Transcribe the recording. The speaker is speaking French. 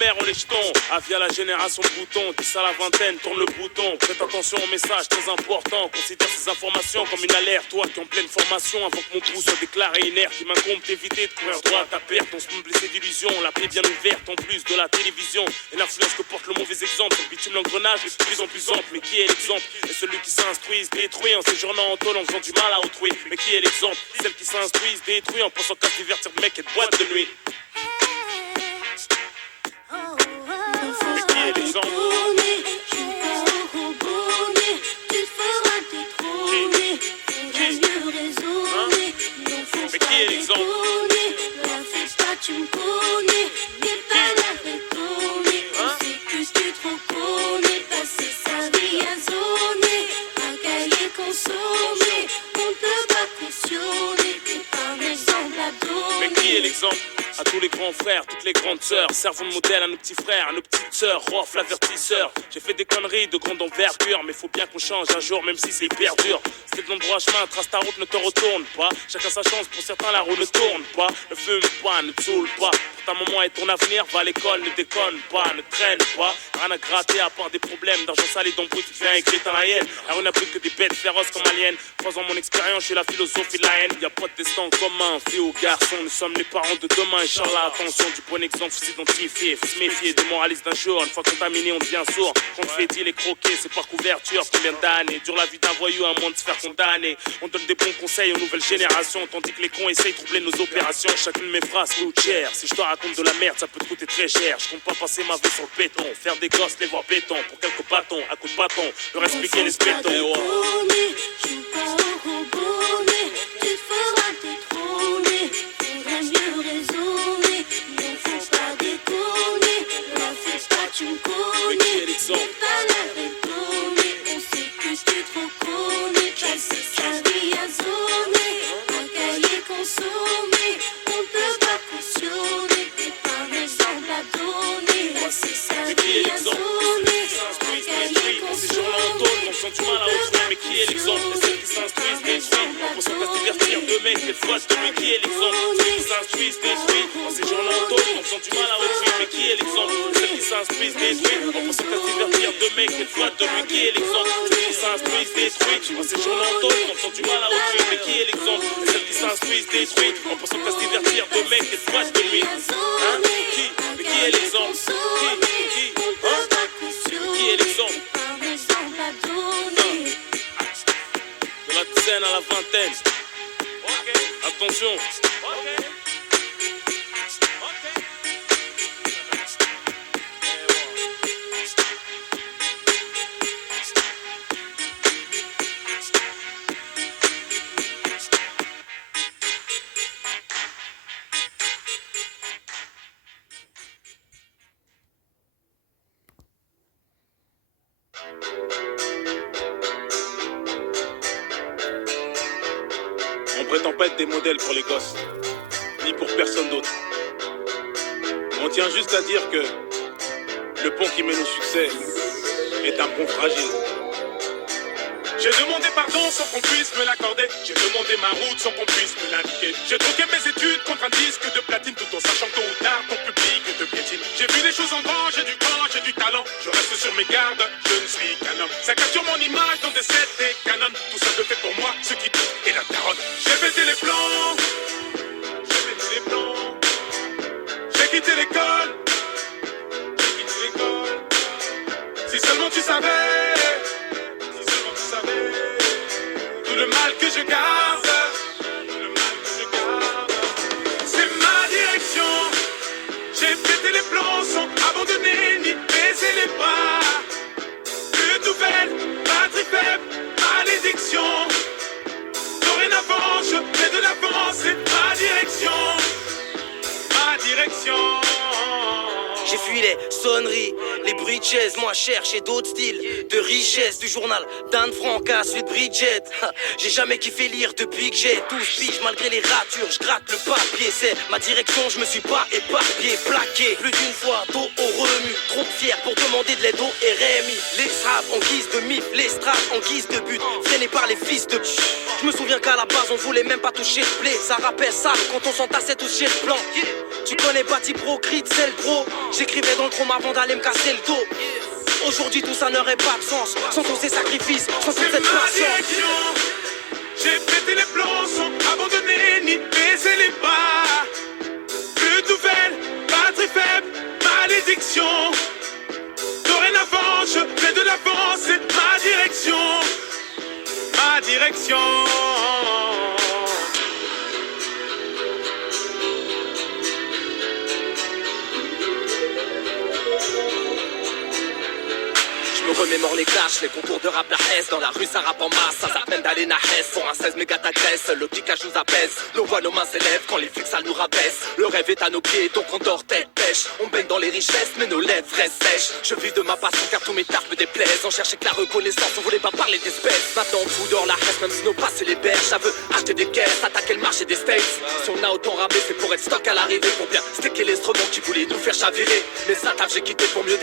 Mère on les jetons, via la génération de boutons, 10 à la vingtaine, tourne le bouton, prête attention aux messages très importants, considère ces informations comme une alerte, toi qui es en pleine formation, avant que mon trou soit déclaré inerte, il m'incombe d'éviter de courir droit à ta perte, on se me blessé d'illusions, la plaie bien ouverte en plus de la télévision, et l'influence que porte le mauvais exemple, le bitume l'engrenage est de plus en plus ample, mais qui est l'exemple? Et celui qui s'instruit se détruit en séjournant en tôle en faisant du mal à autrui, mais qui est l'exemple? Celle qui s'instruit se détruit en pensant qu'à se divertir de mec et de boîte de nuit. À tous les grands frères, toutes les grandes sœurs, servons de modèle à nos petits frères, à nos petites sœurs, Rof l'avertisseur. J'ai fait des conneries de grande envergure, mais faut bien qu'on change un jour, même si c'est hyper dur. C'est le long droit chemin, trace ta route, ne te retourne pas. Chacun sa chance, pour certains la roue ne tourne pas. Ne fume pas, ne te saoule pas. Pour ta maman et ton avenir, va à l'école, ne déconne pas, ne traîne pas. Rien à gratter à part des problèmes d'argent sale et d'embrouille, tu deviens écrit dans la haine. Alors on n'a plus que des bêtes féroces comme aliens. 3 ans mon expérience, je suis la philosophie de la haine. Y'a pas de destin commun, filles ou garçons, nous sommes les parents de demain. Inch'Allah, attention, du bon exemple, faut s'identifier, faut se méfier des moralistes d'un jour. Une fois contaminé, on devient sourd. Quand on fait dit les croquer, c'est par couverture. Combien d'années dure la vie d'un voyou à moins de se faire condamner. On donne des bons conseils aux nouvelles générations, tandis que les cons essayent de troubler nos opérations. Chacune de mes phrases coûte cher. Si je te raconte de la merde, ça peut te coûter très cher. Je compte pas passer ma vie sur le béton, faire des gosses, les voir béton. Pour quelques bâtons, à coups de bâton, leur expliquer les spétons. Tu me connais, c'est pas la retourner. On sait que tu te reconnais. Passer sa vie à zoner, un cahier consommé. On peut pas cautionner, t'es pas un exemple à donner. Passer sa vie à zoner, un cahier consommé. On sent du mal à autrui, mais qui est l'exemple? Et celles qui s'instruisent détruisent, on s'en passe divertir de mecs, des fois de lui, qui est l'exemple? Celles qui s'instruisent détruisent, en séjournant en tôle, on sent du mal à autrui, mais qui est l'exemple? S'instruisent, détruits, on pense qu'à se divertir de mecs, des fois de lui, qui est l'exemple? Celles qui s'instruisent, détruits, en séjournant en tôle, on sent du mal à autrui, mais qui est l'exemple? Celles qui s'instruisent, détruits, on pense qu'à se divertir de mecs, des fois de lui. Hein? Qui? Mais qui est l'exemple? Qui? Hein? Qui est l'exemple? De la dizaine à la vingtaine. Attention. On prétend pas être des modèles pour les gosses, ni pour personne d'autre. On tient juste à dire que le pont qui mène au succès est un pont fragile. J'ai demandé pardon sans qu'on puisse me l'accorder. J'ai demandé ma route sans qu'on puisse me l'indiquer. J'ai troqué mes études contre un disque de platine, tout en sachant tôt ou tard ton public te piétine. J'ai vu les choses en grand, j'ai du cran, j'ai du talent. Je reste sur mes gardes, je ne suis qu'un homme. Ça capture mon image dans des sets et canons. Tout ça se fait pour moi, ce qui doute est la daronne. J'ai pété les plans, j'ai pété les plans. J'ai quitté l'école, j'ai quitté l'école. Si seulement tu savais. Tout le mal que je garde, c'est ma direction. J'ai pété les plombs sans abandonner ni baisser les bras. Plus de nouvelles, batterie faible, malédiction. Dorénavant, je fais de l'avance, c'est ma direction. Ma direction. J'ai fui les sonneries, les bruits de chaises, moi chercher d'autres styles de richesse. Du journal d'Anne Frank à celui de Bridget. J'ai jamais kiffé lire depuis que j'ai 12 piges. Malgré les ratures, je gratte le papier. C'est ma direction, je me suis pas éparpillé, plaqué. Plus d'une fois, dos au remue, trop fier pour demander de l'aide au RMI. Les straps en guise de mif, les straps en guise de but, freinés par les fils de pute. Je me souviens qu'à la base on voulait même pas toucher le blé. Ça rappelle ça quand on s'entassait tous chez le blanc. Tu connais Bati Pro, Creed, c'est le pro. J'écrivais dans le chrome avant d'aller me casser le dos. Aujourd'hui tout ça n'aurait pas de sens sans tous ces sacrifices, sans toute cette patience. J'ai pété les plombs sans abandonner ni baisser les bras. Plus de nouvelles, batterie faible, malédiction. Dorénavant je fais de l'avant, c'est ma direction. Ma direction. Je me remémore les clashs, les concours de rap la S. Dans la rue ça rappe en masse, ça s'appelle d'aller na Hess. Pour un 16 méga t'agresse, le kickage nous apaise. Nos voix, nos mains s'élèvent quand les flics ça nous rabaisse. Le rêve est à nos pieds, donc on dort tête pêche. On baigne dans les richesses, mais nos lèvres restent sèches. Je vis de ma passion car tous mes tafs me déplaisent. On cherchait que la reconnaissance, on voulait pas parler d'espèces. Maintenant on fout dehors la reste, même si nos passes les berges. Ça veut acheter des caisses, attaquer le marché des States. Si on a autant rabais, c'est pour être stock à l'arrivée. Pour bien sticker les stromons qui voulaient nous faire chavirer. Mais ça taf j'ai quitté pour mieux